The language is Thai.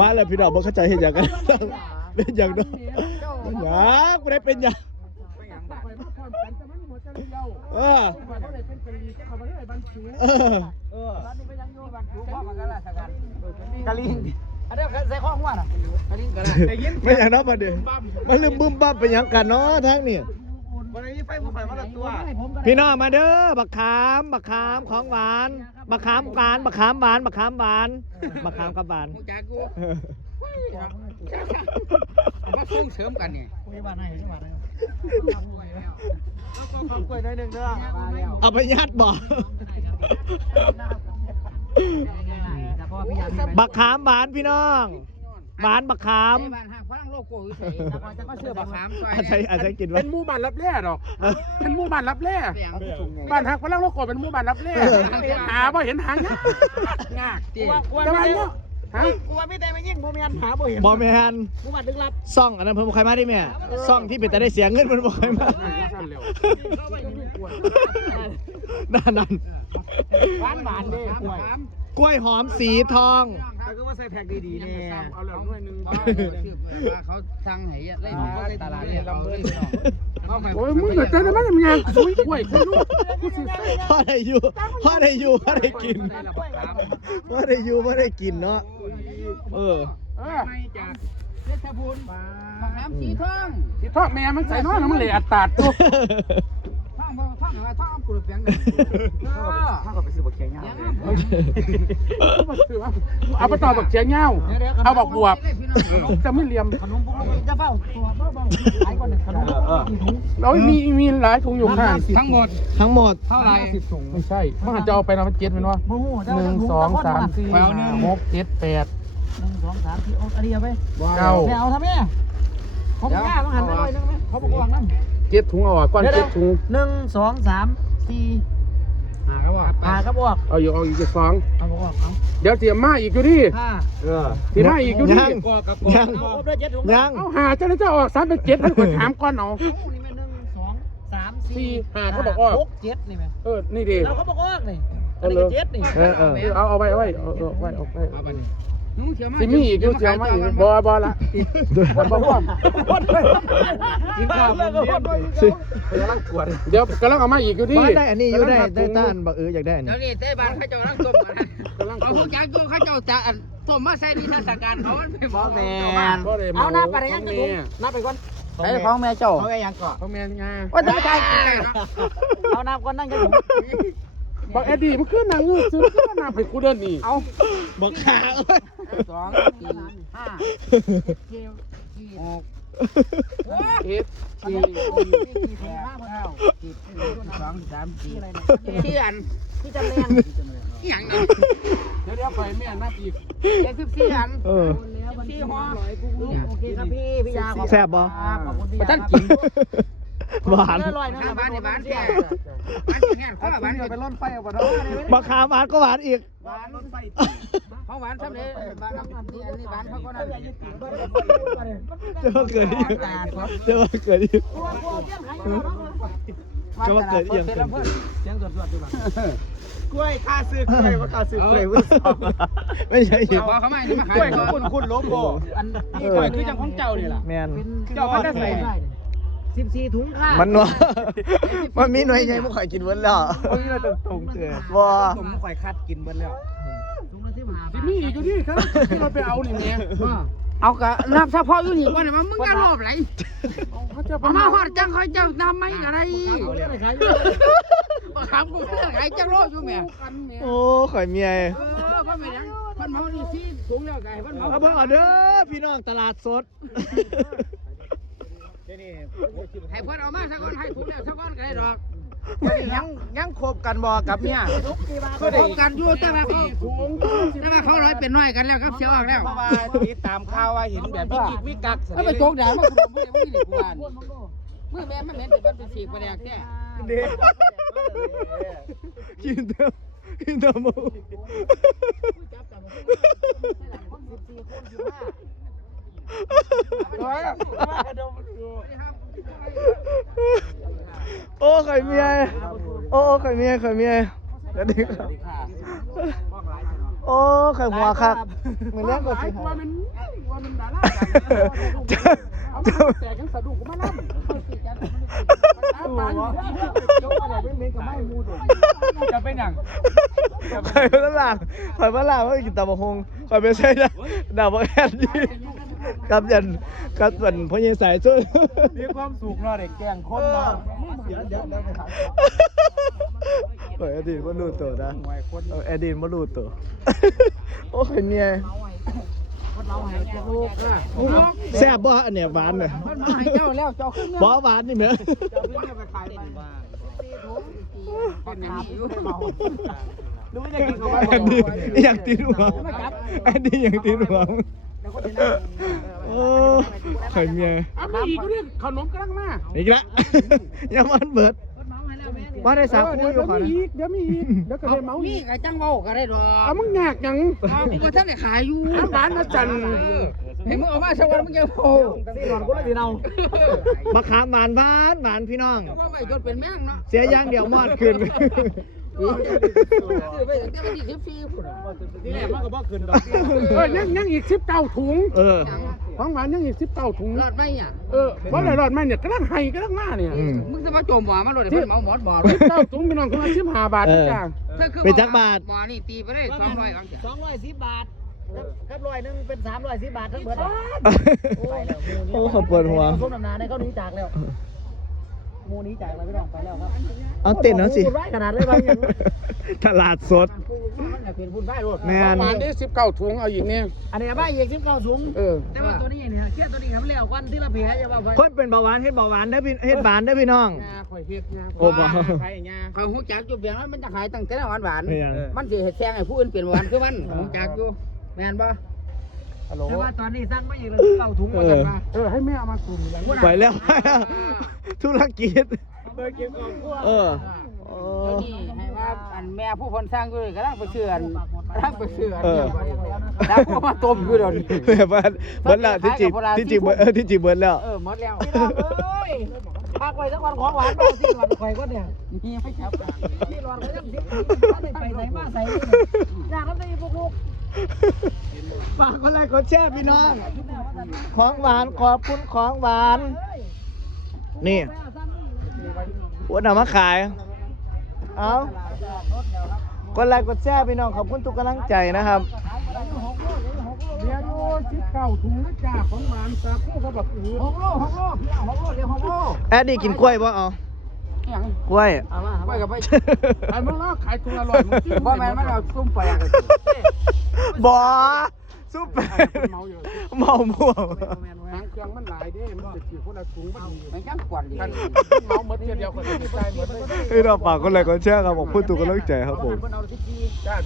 มาแล้วพี่น้องบ่เข้าใจเห็นอย่างกันเป็นอย่างเนาะเป็นหยังบ่ได้เป็นหยังเออเออเออากะลิงอันเดียวใส่ข้อหัวน่ะกะลิงกะละไม่อย่างเนาะบัดเดี๋ยวมันลืมบึ้มบั้มเป็นหยังกันเนาะทั้งนี่วันนี้ไฟผู้ไฟมาละตัว พี่น้องมาเด้อบักขามบักขามของหวาน บักขามหวานบักขามหวานบักขามหวานบักขามกับหวานกูจากกูเอามาส่งเสริมกันเนี่ยคุยบ้านไหนใช่ไหมขอบคุยหน่อยหนึ่งเด้อเอาไปยัดบ่บักขามหวานพี่น้อง หวานบักขามไอ้บ้านห้างฝรั่งโลโก้อยู่ใส่จะก็เชื่อบักขามซอยอาศัยอาศัยกินไว้เป็นหมู่บ้านรับแร่ดอก เป็นหมู่บ้านรับแร่เสียงบ้านฮักพลังโลกโกเป็นหมู่บ้านรับแร่หาบ่เห็นหางยากยากตีแต่ว่าเนาะฮะกูว่าพี่แต่ไม่ยิ่งผมยันหาบ่เห็นบอแมนกูว่าดึงรับซ่องอันนั้นเพิ่นบ่ใครมาได้แม่ซ่องที่เป็นแต่ได้เสียเงินเพิ่นบ่ใครมานั่นนั่นหวานหวานเด้กล้วยกล้วยหอมสีทองแล้วก็มาใส่แพ็คดีๆเนี่ยเอาแล้วหน่วยหนึงว่าเขาสั่งให้ไล่หมูเขาใส่ตลาดเนี่ยเราเลยเอาไปโอ้ยมึงเกิดใจแต่มันยังสุยกล้วยกูรู้กูสิใส่พ่อได้อยู่พ่อได้อยู่พ่อได้กินพ่อได้อยู่พ่อได้กินเนาะเออเออไม่จากเพชรบูรณ์บักขามสีทองที่ทอดแม่มันใส่น้อยมันเลยอัดตาดตัว ทองบ่ทองอะไรทองปลูกเปียงเออถ้าก็ไปซื้อบักเขียงยายังเอาไปต่อบักเชียงเงาเอาบักบวบจะไม่เหลี่ยมขนมพวกนี้จะเฝ้าตัวเฝ้าเฝ้าขายก่อนขนมกี่ถุงเรามีมีหลายถุงอยู่ข้างทั้งหมดทั้งหมดเท่าไหร่สิบถุงไม่ใช่มันจะเอาไปนะมันเจ็ดมันวะโอ้โหหนึ่งสองสามสี่ห้าหกเจ็ดแปดหนึ่งสองสามสี่เอาอันนี้เอาไปเก้าไม่เอาทำไมผมกล้าต้องหันไปหน่อยนึงไหมเขาบอกว่านั่น เจ็ดถุงเอาอะก้อนเจ็ดถุงหนึ่งสองสามสี่หาก็ว่าหาครับบอกเอาอยู่เอาอีกสองเอาบอกเอาเดี๋ยวเตรียมมาอีกอยู่ดิห้าเตรียมมาอีกอยู่ดิยังยังเอาครบได้เจ็ดถุงยังเอาหาเจ้าหน้าที่ออกสามเป็นเจ็ดท่านกดถามก่อนเอานี่เป็นหนึ่งสองสามสี่หกเจ็ดนี่ไหมเออนี่ดิเราเขาบอกว่านี่อันนี้เจ็ดนี่เออเออเอาเอาไว้เอาไว้เอาเอาไว้เอาไว้ เอาไปนี่นุ่งเขียวมาสิมีอีกอยู่เสียวมาอีกบอบอละบอบอพร้อมกินข้าวคนเดียวสิเดี๋ยวกำลังเอามาอีกอยู่ดิมาได้อันนี้อยู่ได้ได้ต้านบักเอออยากได้อันเดี๋นี้ยวนี้เต้บ้านเขาเจ้ารังต้มนะเอาพวกยางตัวเขาเจ้าจะต้มมาใส่นิทรรศการเขาไม่บอกแม่เอาหน้าไปยังจะถุงนับไปก่อนไอ้ของแม่เจ้าเขาไงยังก่อนพ่อแม่งาว่าจะไม่ใช่กินเลยเอานับก่อนนั่งจะถุง บอกเอ็ดดี้มันคือนางงูซื้อคือนางไปกูเดินนี่เอาบักขาเอ้ยสองสี่ห้าหกเอ็ดสี่สี่สี่ถุงห้าพันเก้าสิบสองสามสี่อะไรที่อันที่จำแรงที่อย่างนั้นเดี๋ยวเดี๋ยวไปแม่นับอีกเจ็ดสิบสี่อันเออสี่ห้อโอเคครับพี่พี่ยาขอบแซ่บบ่ขอบคุณพี่มายาท่านกิน หวานอร่อยนะข้าวบ้านในบ้านแก่บ้านแก่ข้าวบ้านไปร่นไฟเอาบ่ได้บักขามหวานก็หวานอีกบ้านเขาหวานทำเลยบ้านน้ำนี่อันนี้บ้านเขาก็นั่นจะมาเกิดอีกจะมาเกิดอีกจะมาเกิดอีกเสียงสดๆดีกว่ากล้วยค่าซื้อกล้วยว่าค่าซื้อกล้วยไม่ใช่อีกเอาเขาไม่นี่มาขายกล้วยของคุณคุณโลโก้อันนี่กล้วยคือจังของเจ้านี่ล่ะแมนเจ้ามันได้ใส่ สิบสี่ถุงค่ะมันว่า มันมีหน่วยใหญ่บ่ข่อยกินเบิดแล้วเฮ้ยเราตรงๆเกิดบ่ผมข่อยคัดกินเบิดแล้วถุงละสิบห้าสิมีอีกอยู่ดิครับที่เราไปเอานี่แม่เอากะนับเฉพาะอยู่นี่ว่าเนี่ยมึงจะรอบไหนเขาจะไปมาหอดจังคอยเจ้าทำไม่อะไรเอาเลยขายถามกูเรื่องไหนจังรอบอยู่แม่โอ้ข่อยเมียเออพ่อแม่ยังพ่อเมานี่ที่สูงแล้วไงพ่อเมาเอาเบิ่งเอาเด้อพี่น้องตลาดสด ให้พ่อเอามาสักคนให้ถูกแล้วสักคนก็ได้ดอกยังยังคบกันบ่กับเมียเขาคบกันอยู่แต่ว่าเขาแต่ว่าเขาร้อยเป็นน้อยกันแล้วครับเสียออกแล้วเพราะว่าติดตามข่าวว่าเห็นแบบวิกิกวิกักเอาไปโจกแดดมาคุณไม่ได้ไม่ได้กูอ่านเมื่อแม่มันเหม็นแต่มันเป็นสีกระแดกแท้เด็กกินเต็มกินเต็มหมูร้อย โอ้ข่อยเมียโอ้ข่อยเมียข่อยเมียเดี๋ยวนี้ครับป้องหลายโอ้ไข่หัวครับมือเลี้ยงก็สิว่ามันว่ามันดาราเอามาแต่กันสะดุ้งกูมาล่ำตายอยู่ยกอะไรไม่เมกับไม่มูดจะเป็นอย่างไข่พะลางไข่พะลางว่ากินตำบักฮงไข่ไม่ใช่นะดาวบักแอน นี่กับยันกับยันพ่อใหญ่สายช่วยมีความสุขเนาะเด็กแกงคนเนาะเดี๋ยวเดี๋ยวเดี๋ยวไปหาเปิดอดีตมารูตัวนะหวยคนเอาอดีตมารูตัวโอ้ยเนี่ยแซ่บบ่อันเนี้ยหวานเนี่ยมันมาให้เจ้าแล้วเจ้าขึ้นเงินบ่หวานนี่แหม่ไปขายไปเป็นอย่างนี้อยู่เมาดูไม่ได้กินกับอันนี้อยากตีนหัวอันนี้อยากตีนหัวโอ้ ไข่เมียอะมีอีกเรื่องขนมกำลังมาอีกละอยังมันเบิดว่าได้สามคู่อยู่เดี๋ยวขอมีนะอีกเดี๋ยวมีอีกเดี๋ยวก็ได้เมามีอีกกะจังเว้าก็ได้ดอกเอามึงยากยังเอากูท่านได้ขายอยู่น้ำหวานมาจันเห็นมึงออกมาสักวันมึงจะโอ้สี่หลอดคนละทีเอามะขามหวานหวานหวานพี่น้องว่าไม่จนเป็นแม่งเนาะเสียอย่างเดียวมอดขึ้น ซื้อไปตั้งแต่วันที่สิบสี่พุ่นที่แรกมันก็บ่ขึ้นดอกเออยังยังอีกสิบเก้าถุง เออ ของหวานยังอีกสิบเก้าถุง รอดไหมเนี่ยเออเพราะอะไรรอดไหมเนี่ยกำลังไห้กำลังมาเนี่ยอืม มึงจะมาโจมบ่อมาโดดเพิ่นเมาหมดบ่อสิบเก้าถุงพี่น้องคนละสิบห้าบาทเออจ้าไปจักบาทบ่อนี่ตีไปได้สองร้อยบางทีสองร้อยสิบบาทกับร้อยหนึงเป็นสามร้อยสิบบาททั้งเบิดโอ้โหเขาปวดหัวส้มดำนาได้เขาหนีจากแล้ว มูหนี้จากแล้วพี่น้องไปแล้วครับเอาเต้นเอาสิ พูดไว้ขนาดเลยบางอย่างตลาดสดมันอยากเป็นพูดไว้ด้วยแม่ของนหวานได้สิบเก้าถุงเอาอีกเนี่ยอันนี้บ้าอีกสิบเก้าถุงเออแต่ว่าตัวนี้เนี่ยเชื่อตัวนี้ครับเลี้ยวกันที่ละเพียอย่าว่าไปคนเป็นเบาหวานเฮ็ดเบาหวานได้อพี่เฮ็ดหวานได้อพี่น้องงาข่อยเฮ็ดงาโอ้บ่ไข่งาเขาหูจักจุดเบียงมันจะขายตั้งแต่หวานหวานไม่ยังมันสิเฮ็ดแซงให้ผู้อื่นเปลี่ยนหวานคือมันหูจักอยู่แม่นบ่ ฮัลโหลแต่ว่าตอนนี้สร้างไม่อีกเลยเก่าถุงมากันมาเออให้แม่เอามากลุ่มอย่างนี้ไปแล้วธุรกิจเบอร์เก็บของพวกเออโอ้เดี๋ยวนี้ให้ว่าอันแม่ผู้คนสร้างด้วยกำลังไปเชื่อนกำลังไปเชื่อนเออแล้วพวกมาต้มอยู่เดี๋ยวนี้แบบว่าเบิดแล้วที่จริงที่จริงเบิดเออที่จริงเบิดแล้วเออหมดแล้วพี่น้องเอ้ยพักไว้สักวันของหวานไปสิวันข่อยก็เนี่ยนี่ไม่จับพี่รอนก็ยังสิไม่ไปไหนมาใส่อยากทำได้พวกลูก ฝากคนไลค์กดแชร์พี่น้อง ของหวานขอบคุณของหวาน นี่หัวหน้ามาขาย เอากดไลค์กดแชร์พี่น้องขอบคุณทุกกำลังใจนะครับเดี๋ยวอยู่สิบเก้าถุงนะจ้าของหวานสาคูเขาแบบอื้อหกโลหกโลพี่เอาหกโลเดี๋ยวหกโลแอดดี้กินกล้วยป่ะเอา ยังกล้วย เอามาไปกับไปไอ้มึงลอกขายถุงละร้อยมึงกินบ่แม่นมันเอาซุ่มไปอะบอซุปเปอร์เมาอยู่เมาม่วงหางเครื่องมันหลายเด้มันจะถือคนละถุงมันดีมันจังกวนดีกันเมาหมดเดียวคนที่ใจหมดเลยพี่น้องฝากคนไลค์กดแชร์ครับขอบคุณทุกกำลังใจครับผมเอาสิบสี่จ้า